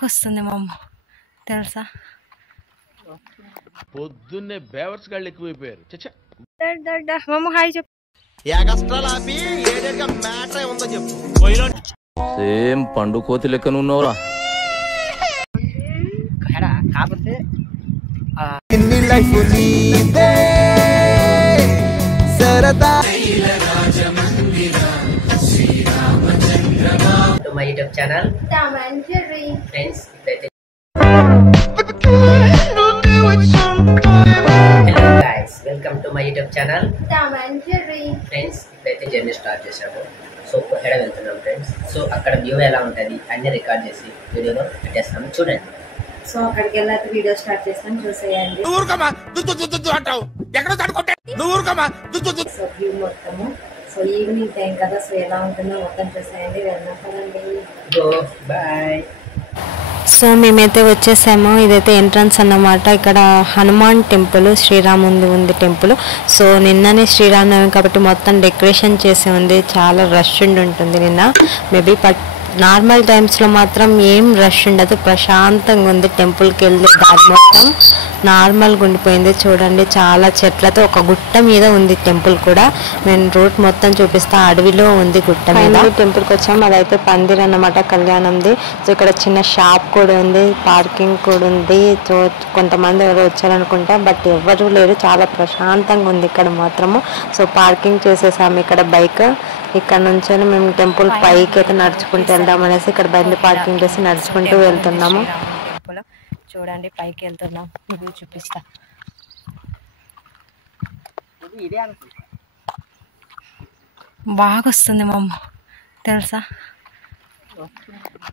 బాగా వస్తుంది మా అమ్మ తెలుసా. పొద్దున్నే బేవర్స్ గాళ్ళు ఎక్కువైపోయారు. చచ్చా మమ్మ హాయ్ చెప్పు. సేమ్ పండు కోతి లెక్కనున్నావురా. కాకపోతే my YouTube channel friends, hello guys, welcome to my YouTube channel friends. ఇప్పుడైతే జర్నీ స్టార్ట్ చేసాము. సో ఎక్కడ వెళ్తున్నాం ఫ్రెండ్స్. సో అక్కడ వ్యూ ఎలా ఉంటుంది అన్ని రికార్డ్ చేసి వీడియోలో పెట్టేస్తాము, చూడండి. సో అక్కడికి వెళ్ళాక వీడియో స్టార్ట్ చేస్తాం, చూసేయండి. సో వ్యూ మొత్తము. సో ఈవినింగ్ టైం కదా, సో ఎలా ఉంటుందో మొత్తం చూసేయండి. వెళ్దాం కదండి. బాయ్. సో మేమైతే వచ్చేసాము. ఇదైతే ఎంట్రన్స్ అన్నమాట. ఇక్కడ హనుమాన్ టెంపుల్, శ్రీరాముంది ఉంది టెంపుల్. సో నిన్ననే శ్రీరామనవమి కాబట్టి మొత్తం డెకరేషన్ చేసి ఉంది. చాలా రష్ ఉంటుంది నిన్న. మేబీ నార్మల్ టైమ్స్లో మాత్రం ఏం రష్ ఉండదు, ప్రశాంతంగా ఉంది. టెంపుల్కి వెళ్ళే దారి మొత్తం నార్మల్గా ఉండిపోయింది. చూడండి, చాలా చెట్లతో ఒక గుట్ట మీద ఉంది టెంపుల్ కూడా. నేను రూట్ మొత్తం చూపిస్తా. అడవిలో ఉంది గుట్ట మీద. టెంపుల్కి వచ్చాము. అదైతే పందిర్ అన్నమాట, కళ్యాణంది. సో ఇక్కడ చిన్న షాప్ కూడా ఉంది, పార్కింగ్ కూడా ఉంది. సో కొంతమంది ఎవరు వచ్చారనుకుంటా, బట్ ఎవరు లేరు. చాలా ప్రశాంతంగా ఉంది ఇక్కడ మాత్రము. సో పార్కింగ్ చేసేసాము ఇక్కడ బైక్. ఇక్కడ నుంచి మేము టెంపుల్ పైకి అయితే నడుచుకుంటూ వెళ్దామనేసి ఇక్కడ బండి పార్కింగ్ చేసి నడుచుకుంటూ వెళ్తున్నాము. చూడండి, పైకి వెళ్తున్నాం. ఇది చూపిస్తా. బాగా వస్తుంది మా అమ్మ తెలుసా.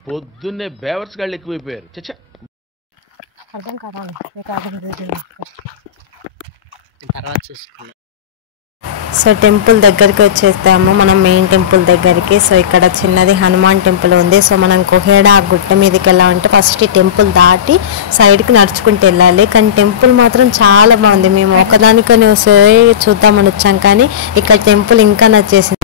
పొద్దున్నే బేవర్స్ గాళ్ళు ఎక్కువైపోయారు. చచ్చా అర్థం కదా. తర్వాత చూసుకున్నాం. సో టెంపుల్ దగ్గరికి వచ్చేస్తాము, మనం మెయిన్ టెంపుల్ దగ్గరికి. సో ఇక్కడ చిన్నది హనుమాన్ టెంపుల్ ఉంది. సో మనం కోహేడ ఆ గుట్ట మీదకి వెళ్ళాలంటే ఫస్ట్ ఈ టెంపుల్ దాటి సైడ్కి నడుచుకుంటూ వెళ్ళాలి. కానీ టెంపుల్ మాత్రం చాలా బాగుంది. మేము ఒకదానికని చూద్దామని వచ్చాం, కానీ ఇక్కడ టెంపుల్ ఇంకా నచ్చేసింది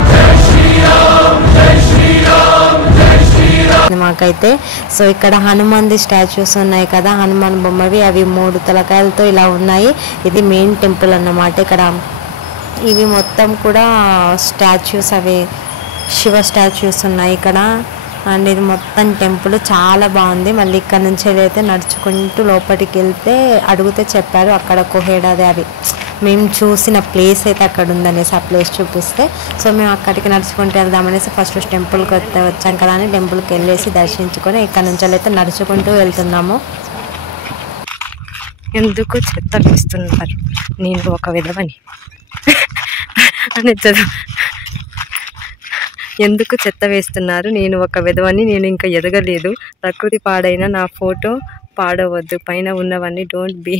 మాకైతే. సో ఇక్కడ హనుమాన్ది స్టాచ్యూస్ ఉన్నాయి కదా, హనుమాన్ బొమ్మవి. అవి 3 తలకాయలతో ఇలా ఉన్నాయి. ఇది మెయిన్ టెంపుల్ అన్నమాట. ఇక్కడ ఇవి మొత్తం కూడా స్టాచ్యూస్, అవి శివ స్టాచ్యూస్ ఉన్నాయి ఇక్కడ. అండ్ ఇది మొత్తం టెంపుల్ చాలా బాగుంది. మళ్ళీ ఇక్కడ నుంచి అయితే నడుచుకుంటూ లోపలికి వెళ్తే అడిగితే చెప్పారు అక్కడ కోహేడాది, అది మేము చూసిన ప్లేస్ అయితే అక్కడ ఉందనేసి ఆ ప్లేస్ చూపిస్తే, సో మేము అక్కడికి నడుచుకుంటూ వెళ్దామనేసి ఫస్ట్ టెంపుల్కి వచ్చాం కదా అని టెంపుల్కి వెళ్ళేసి దర్శించుకొని ఇక్కడ నుంచి అయితే నడుచుకుంటూ వెళ్తున్నాము. ఎందుకు చెత్త వేస్తున్నారు, నేను ఒక విధవని అని ఎందుకు చెత్త వేస్తున్నారు, నేను ఒక విధవని, నేను ఇంకా ఎదగలేదు, ప్రకృతి పాడైన నా ఫోటో పాడవద్దు, పైన ఉన్నవన్నీ డోంట్ బీ.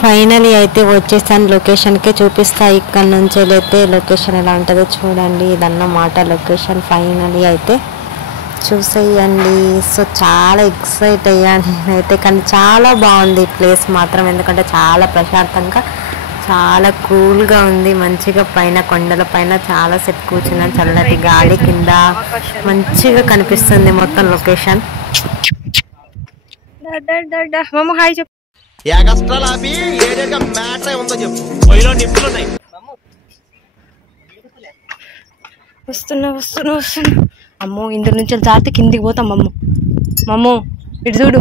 ఫైనలీ అయితే వచ్చేసాను లొకేషన్కే, చూపిస్తా ఇక్కడ నుంచి అయితే లొకేషన్ ఎలా ఉంటుందో చూడండి. ఇదన్నమాట లొకేషన్. ఫైనలీ అయితే చూసేయండి. సో చాలా ఎక్సైట్ అయ్యాను నేనైతే, కానీ చాలా బాగుంది ప్లేస్ మాత్రం. ఎందుకంటే చాలా ప్రశాంతంగా, చాలా కూల్గా ఉంది. మంచిగా పైన కొండల పైన చాలా సెట్ కూర్చున్నాను, చల్లటి గాలి కింద మంచిగా కనిపిస్తుంది మొత్తం లొకేషన్. హాయ్ చెప్పు. వస్తున్నా వస్తున్నా వస్తున్నా. అమ్మో, ఇందులో నుంచి జారితే కిందికి పోతాం. మమ్మో ఇటు చూడు,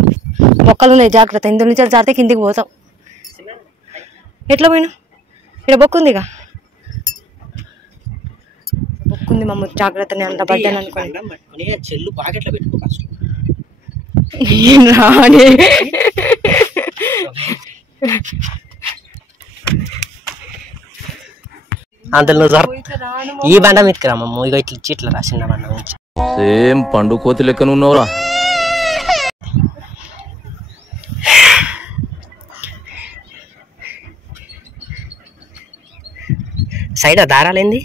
బొక్కలు ఉన్నాయి, జాగ్రత్త. ఇందులో నుంచి జారితే కిందికి పోతాం. ఎట్లా పోయినా? ఇక్కడ బొక్కుందిగా, బొక్కుంది మమ్మ, జాగ్రత్త. నేను అంత పడ్డాను అనుకోండి. నేను రానే అందులో ఈ బండ మీదకి రామమ్మ. ఇక ఇట్లా ఇట్లా రాసిన బండ నుంచి సేమ్ పండు కోతి లెక్కనున్నావురా. సైడ్ దారాలేంది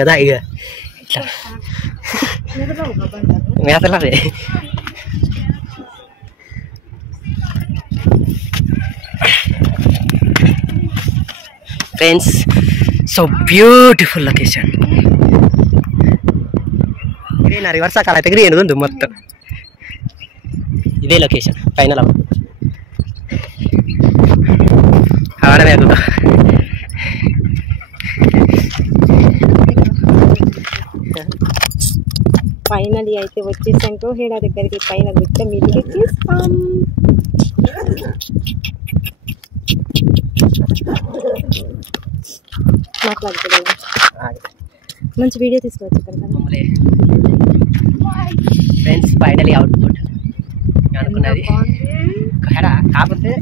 కదా ఇక ఇట్లా మేతలే ఫ్రెండ్స్. So beautiful location. ఇదే నా రివర్స్ కాల దగ్గర ఏనుగుంది మొత్తం. ఇదే లొకేషన్ ఫైనల్ అవడమే. ఫైనల్ అయితే వచ్చేసాం కోహెడ దగ్గరికి. పైన గుట్ట మీదకి తీస్తాం. మాట్లాడుకోలేదు, మంచి వీడియో తీసుకోవచ్చు కదా ఫ్రెండ్స్. ఫైనలీ అవుట్పుట్ అనుకున్నది కాకపోతే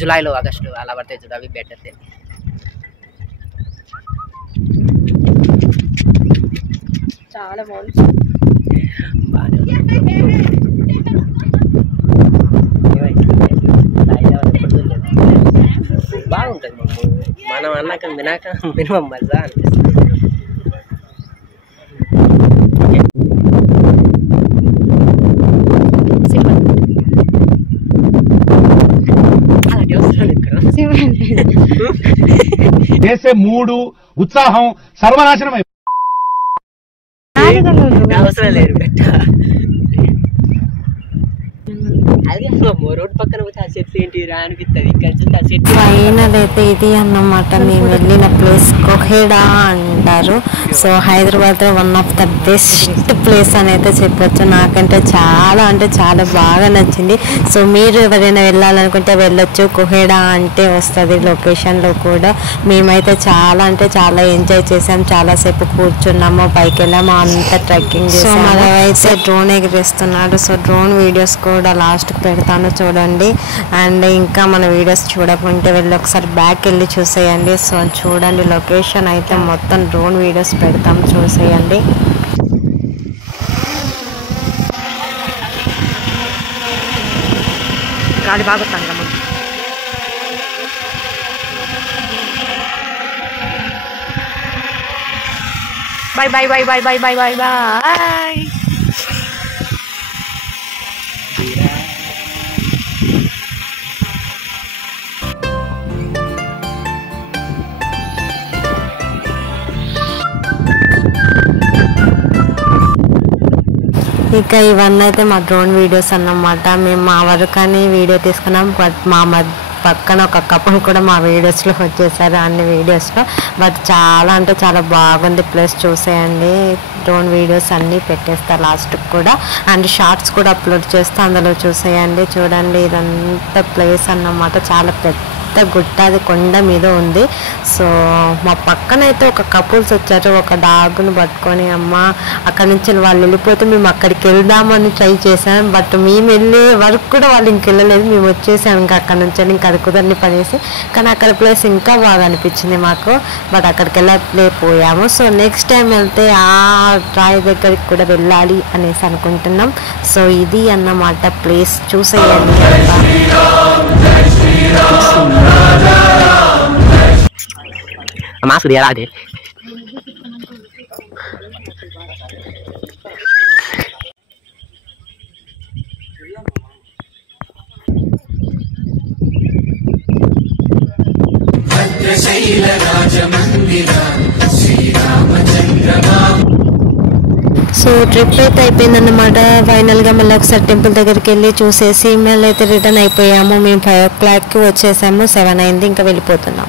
జూలైలో ఆగస్టు అలా పడతాయి చూడ, అవి బెటర్. చాలా బాగుంది. బాగుంటుంది మనం అన్నాక వినాక మినిమం మజా అనిపిస్తుంది. చేసే మూడు ఉత్సాహం సర్వనాశనం అవసరం లేదు. రోడ్ పక్కన పోతే ఆ చెట్లు ఏంటి రా అనిపిస్తుంది. ఇక్కడ చూస్తే ఆ చెట్లు. ఫైనల్ అయితే ఇది అన్నమాట మేము వెళ్ళిన ప్లేస్ కోహెడా అంటారు. సో హైదరాబాద్లో one of the best place అని అయితే చెప్పొచ్చు. నాకంటే చాలా అంటే చాలా బాగా నచ్చింది. సో మీరు ఎవరైనా వెళ్ళాలనుకుంటే వెళ్ళొచ్చు. కోహెడా అంటే వస్తుంది లొకేషన్లో కూడా. మేమైతే చాలా అంటే చాలా ఎంజాయ్ చేసాం. చాలాసేపు కూర్చున్నాము, పైకి వెళ్ళాము, అంతా ట్రెక్కింగ్ చేసాము. అయితే డ్రోన్ ఎగిరేస్తున్నాడు. సో డ్రోన్ వీడియోస్ కూడా లాస్ట్కి పెడతాను చూడండి. అండ్ ఇంకా మన వీడియోస్ చూడకుంటే వెళ్ళి ఒకసారి బ్యాక్ వెళ్ళి చూసేయండి. సో చూడండి లొకేషన్ అయితే మొత్తం డ్రోన్ వీడియోస్ పెడతాం, చూసేయండి. గాలి బాగా వస్తాను. Bye bye bye bye bye bye bye bye. ఇక ఇవన్నీ అయితే మా డ్రోన్ వీడియోస్ అన్నమాట. మేము మా వరకని వీడియో తీసుకున్నాం. బట్ మా పక్కన ఒక కపుల్ కూడా మా వీడియోస్లో వచ్చేసారు, అన్ని వీడియోస్లో. బట్ చాలా అంటే చాలా బాగుంది ప్లేస్, చూసేయండి. డ్రోన్ వీడియోస్ అన్నీ పెట్టేస్తా లాస్ట్కి కూడా. అండ్ షార్ట్స్ కూడా అప్లోడ్ చేస్తా, అందులో చూసేయండి. చూడండి ఇదంతా ప్లేస్ అన్నమాట. చాలా పెద్ద గుట్ట, అది కొండ మీద ఉంది. సో మా పక్కన అయితే ఒక కపుల్స్ వచ్చారు, ఒక డాగ్ను పట్టుకొని. అమ్మ అక్కడ నుంచి వాళ్ళు వెళ్ళిపోతే మేము అక్కడికి వెళ్దామని ట్రై చేసాం. బట్ మేము వెళ్ళే వరకు కూడా వాళ్ళు ఇంక వెళ్ళలేదు. మేము వచ్చేసాం ఇంకా అక్కడ నుంచి. ఇంకా అది కుదరని పనేసి. కానీ అక్కడ ప్లేస్ ఇంకా బాగా అనిపించింది మాకు. బట్ అక్కడికి వెళ్ళలేకపోయాము. సో నెక్స్ట్ టైం వెళ్తే ఆ రాయి దగ్గరికి కూడా వెళ్ళాలి అనేసి అనుకుంటున్నాం. సో ఇది అన్నమాట ప్లేస్, చూసేయండి. మాస్క్ తీయాలా అది? సో ట్రిప్ అయితే అయిపోయిందన్నమాట. ఫైనల్గా మళ్ళీ ఒకసారి టెంపుల్ దగ్గరికి వెళ్ళి చూసేసి మళ్ళీ అయితే రిటర్న్ అయిపోయాము. మేము 5 o'clockకి వచ్చేసాము. 7 అయింది, ఇంకా వెళ్ళిపోతున్నాం.